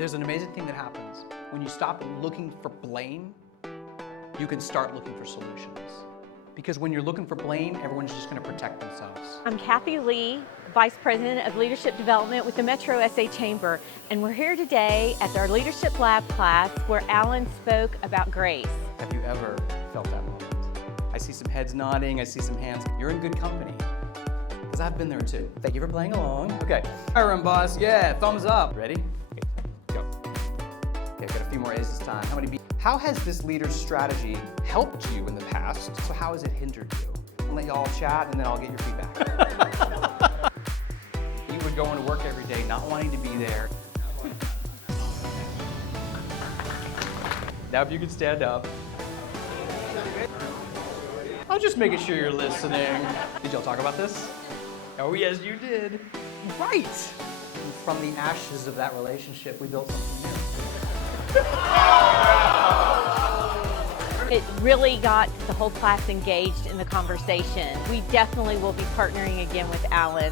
There's an amazing thing that happens. When you stop looking for blame, you can start looking for solutions. Because when you're looking for blame, everyone's just going to protect themselves. I'm Kathy Lee, Vice President of Leadership Development with the Metro SA Chamber, and we're here today at our Leadership Lab class where Alan spoke about grace. Have you ever felt that moment? I see some heads nodding, I see some hands. You're in good company. Because I've been there too. Thank you for playing along. Okay. All right, run boss. Yeah, thumbs up. Ready? Okay, go. Okay, I've got a few more A's this time. How has this leader's strategy helped you in the past? So how has it hindered you? I'll let you all chat and then I'll get your feedback. You would go into work every day not wanting to be there. Now if you could stand up. I was just making sure you're listening. Did y'all talk about this? Oh yes, you did. Right. And from the ashes of that relationship, we built something new. It really got the whole class engaged in the conversation. We definitely will be partnering again with Alan.